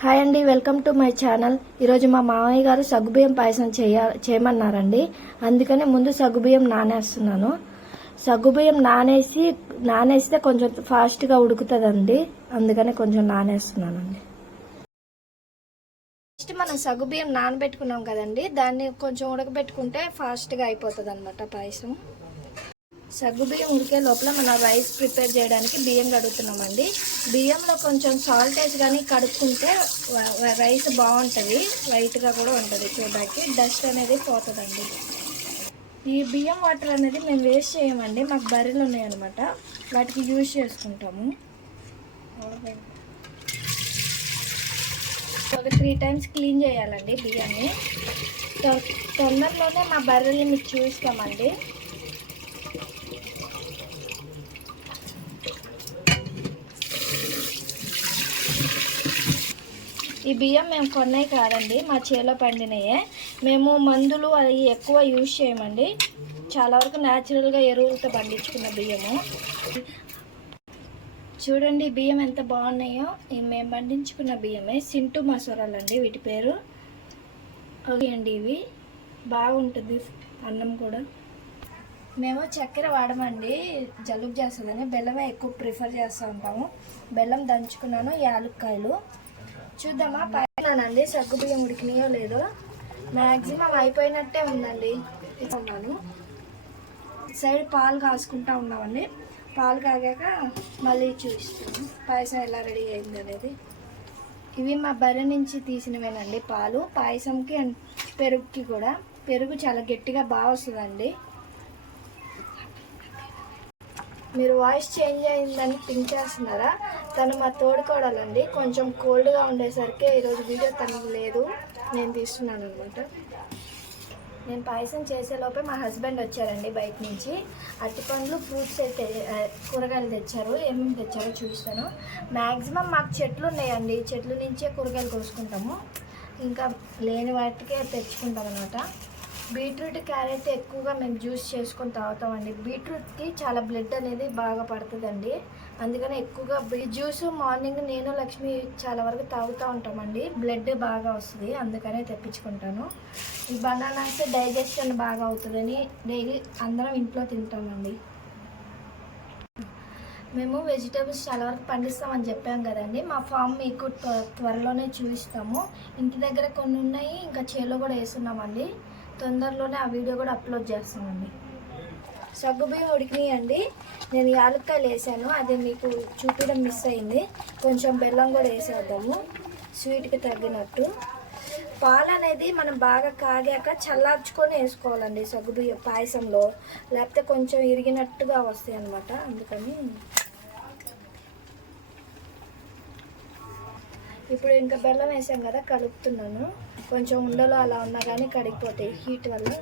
Hi అండి welcome to my channel. ఈరోజు మా మామయ్య గారు సగ్గుబియ్యం పాయసం చేయ చేయమన్నారండి. అందుకని ముందు సగ్గుబియ్యం నానేస్తున్నాను. సగ్గుబియ్యం నానేసి నానేస్తే కొంచెం ఫాస్ట్గా ఉడుకుతుందండి. అందుకని కొంచెం నానేస్తున్నానండి. ఫస్ట్ మనం సగ్గుబియ్యం నానబెట్టుకున్నాం కదండి. దాన్ని కొంచెం ఉడకబెట్టుకుంటే ఫాస్ట్గా అయిపోతుంది అనమాట పాయసం. సగ్గుబియ్యం ఉడికే లోపల మనం రైస్ ప్రిపేర్ చేయడానికి బియ్యం కడుగుతున్నామండి. బియ్యంలో కొంచెం సాల్ట్ వేసి కానీ కడుక్కుంటే రైస్ బాగుంటుంది. వైట్గా కూడా ఉంటుంది చూడడానికి. డస్ట్ అనేది పోతుందండి. ఈ బియ్యం వాటర్ అనేది మేము వేస్ట్ చేయమండి. మాకు బర్రెలు ఉన్నాయన్నమాట. వాటికి యూజ్ చేసుకుంటాము. ఒక త్రీ టైమ్స్ క్లీన్ చేయాలండి బియ్యాన్ని. తొందరలోనే మా బర్రెల్ని మీకు చూస్తామండి. ఈ బియ్యం మేము కొన్నాయి కాదండి మా చేలో పండినయే. మేము మందులు అవి ఎక్కువ యూజ్ చేయమండి. చాలా వరకు న్యాచురల్గా ఎరువులతో పండించుకున్న బియ్యము. చూడండి బియ్యం ఎంత బాగున్నాయో. ఇవి మేము పండించుకున్న బియ్యమే సింటు మసూరాలు అండి వీటి పేరు. ఓకే అండి ఇవి. బాగుంటుంది అన్నం కూడా. మేము చక్కెర వాడమండి జలుబు చేస్తుందని. బెల్లమే ఎక్కువ ప్రిఫర్ చేస్తూ ఉంటాము. బెల్లం దంచుకున్నాను యాలుక్కాయలు. చూద్దామా? పైనానండి సగ్గుబియ్యం ఉడికినాయో లేదో. మ్యాక్సిమం అయిపోయినట్టే ఉందండి. ఉన్నాను సైడ్ పాలు కాసుకుంటా ఉన్నామండి. పాలు కాగాక మళ్ళీ చూపిస్తాను. పాయసం ఎలా రెడీ అయింది అనేది. ఇవి మా బర్రె నుంచి తీసినవేనండి పాలు. పాయసంకి అండ్ పెరుగుకి కూడా. పెరుగు చాలా గట్టిగా బాగా వస్తుందండి. మీరు వాయిస్ చేంజ్ అయిందని థింక్ చేస్తున్నారా? తను మా తోడుకోడాలండి. కొంచెం కోల్డ్గా ఉండేసరికి ఈరోజు వీడియో తనకు లేదు. నేను తీస్తున్నాను అనమాట నేను పాయసం చేసేలోపే మా హస్బెండ్ వచ్చారండి బయట నుంచి. అరటిపండ్లు ఫ్రూట్స్ అయితే కూరగాయలు తెచ్చారు. ఏమేమి తెచ్చారో చూస్తాను మ్యాక్సిమం మాకు చెట్లు ఉన్నాయండి. చెట్లు నుంచే కూరగాయలు కోసుకుంటాము. ఇంకా లేని వాటికే తెచ్చుకుంటాం అనమాట బీట్రూట్ క్యారెట్ ఎక్కువగా మేము జ్యూస్ చేసుకొని తాగుతామండి. బీట్రూట్కి చాలా బ్లడ్ అనేది బాగా పడుతుందండి. అందుకని ఎక్కువగా జ్యూస్ మార్నింగ్ నేను లక్ష్మి చాలా వరకు తాగుతూ ఉంటామండి. బ్లడ్ బాగా వస్తుంది అందుకనే తెప్పించుకుంటాను. ఈ బనానాస్ డైజెషన్ బాగా అవుతుందని డైలీ అందరం ఇంట్లో తింటామండి. మేము వెజిటేబుల్స్ చాలా వరకు పండిస్తామని చెప్పాం కదండి. మా ఫామ్ మీకు త్వరలోనే చూపిస్తాము. ఇంటి దగ్గర కొన్ని ఉన్నాయి ఇంకా చేలో కూడా వేస్తున్నామండి. తొందరలోనే ఆ వీడియో కూడా అప్లోడ్ చేస్తామండి. సగ్గుబియ్యం ఉడికినాయండి. నేను యాలక్కాయలు వేసాను. అది మీకు చూపించడం మిస్ అయింది. కొంచెం బెల్లం కూడా వేసేద్దాము. స్వీట్కి తగ్గినట్టు. పాలు అనేది మనం బాగా కాగాక చల్లార్చుకొని వేసుకోవాలండి సగ్గుబియ్యం పాయసంలో. లేకపోతే కొంచెం ఇరిగినట్టుగా వస్తాయి అన్నమాట అందుకని ఇప్పుడు ఇంకా బెల్లం వేసాం కదా కలుపుతున్నాను. కొంచెం ఉండలు అలా ఉన్నా కానీ కడిగిపోతాయి హీట్ వల్ల.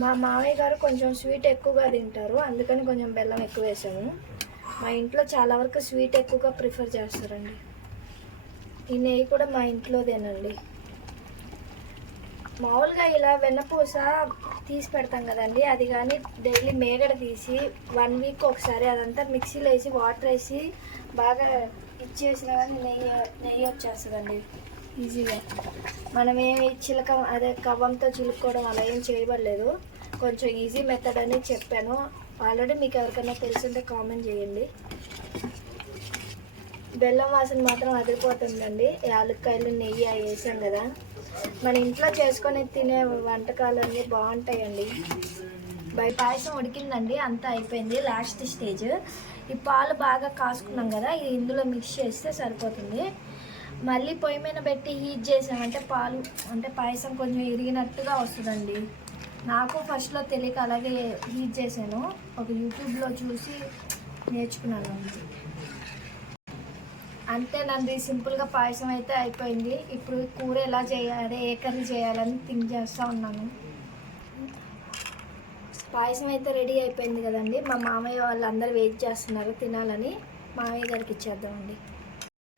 మా మామయ్య గారు కొంచెం స్వీట్ ఎక్కువగా తింటారు అందుకని కొంచెం బెల్లం ఎక్కువ వేసాము. మా ఇంట్లో చాలా వరకు స్వీట్ ఎక్కువగా ప్రిఫర్ చేస్తారండి. ఈ నెయ్యి కూడా మా ఇంట్లోదేనండి. మామూలుగా ఇలా వెన్నపూస తీసి పెడతాం కదండి అది కానీ డైలీ మేగడ తీసి వన్ వీక్ ఒకసారి అదంతా మిక్సీలో వేసి వాటర్ వేసి బాగా ఇచ్చేసినా కానీ నెయ్యి నెయ్యి వచ్చేస్తుందండి. ఈజీగా. మనం ఏమి చిలక అదే కవ్వంతో చిలుక్కోవడం అలా ఏం చేయబడలేదు. కొంచెం ఈజీ మెథడ్ అని చెప్పాను. ఆల్రెడీ మీకు ఎవరికైనా తెలిసింటే కామెంట్ చేయండి. బెల్లం వాసన మాత్రం అదిరిపోతుందండి. యాలక్కాయలు నెయ్యి అవి వేసాం కదా. మన ఇంట్లో చేసుకొని తినే వంటకాలన్నీ బాగుంటాయండి. బయట పాయసం ఉడికిందండి. అంతా అయిపోయింది. లాస్ట్ స్టేజ్ ఈ పాలు బాగా కాసుకున్నాం కదా ఇది ఇందులో మిక్స్ చేస్తే సరిపోతుంది. మళ్ళీ పొయ్యి మీద పెట్టి హీట్ చేసామంటే పాలు అంటే పాయసం కొంచెం ఇరిగినట్టుగా వస్తుందండి. నాకు ఫస్ట్లో తెలియక అలాగే హీట్ చేశాను. ఒక యూట్యూబ్లో చూసి నేర్చుకున్నాను అంతే. అంతేనండి సింపుల్గా పాయసం అయితే అయిపోయింది. ఇప్పుడు కూర ఎలా చేయాలి ఏ కర్రీ చేయాలని థింక్ చేస్తూ ఉన్నాను. పాయసం అయితే రెడీ అయిపోయింది కదండి. మా మామయ్య వాళ్ళు అందరూ వెయిట్ చేస్తున్నారు తినాలని. మామయ్య గారికి ఇచ్చేద్దామండి.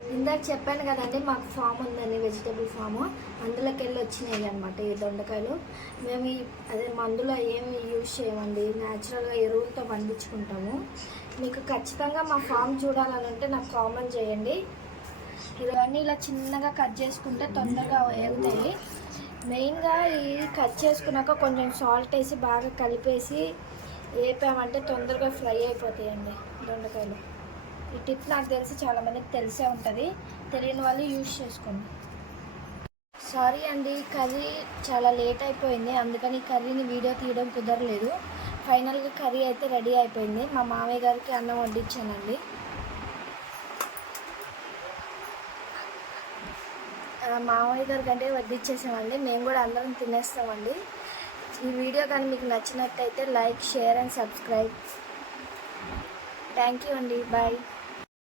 ఇందాక చెప్పాను కదండి మాకు ఫామ్ ఉందండి వెజిటబుల్ ఫామ్. అందులోకి వెళ్ళి వచ్చినాయి అనమాట ఈ దొండకాయలు. మేము అదే మందులో ఏమి యూజ్ చేయమండి న్యాచురల్గా ఎరువులతో పండించుకుంటాము. మీకు ఖచ్చితంగా మా ఫామ్ చూడాలనంటే నాకు కామెంట్ చేయండి. ఇవన్నీ ఇలా చిన్నగా కట్ చేసుకుంటే తొందరగా వెళ్తాయి. మెయిన్గా ఈ కట్ చేసుకున్నాక కొంచెం సాల్ట్ వేసి బాగా కలిపేసి వేపామంటే తొందరగా ఫ్రై అయిపోతాయండి దొండకాయలు. ఈ టిప్ నాకు తెలిసి చాలామందికి తెలిసే ఉంటుంది. తెలియని వాళ్ళు యూజ్ చేసుకోండి. సారీ అండి కర్రీ చాలా లేట్ అయిపోయింది. అందుకని కర్రీని వీడియో తీయడం కుదరలేదు. ఫైనల్గా కర్రీ అయితే రెడీ అయిపోయింది. మా మామయ్య గారికి అన్నం వడ్డించానండి. మామయ్య గారి కంటే వడ్డిచ్చేసామండి మేము కూడా అందరం తినేస్తామండి. ఈ వీడియో కానీ మీకు నచ్చినట్టయితే like share and subscribe. Thank you అండి. బాయ్.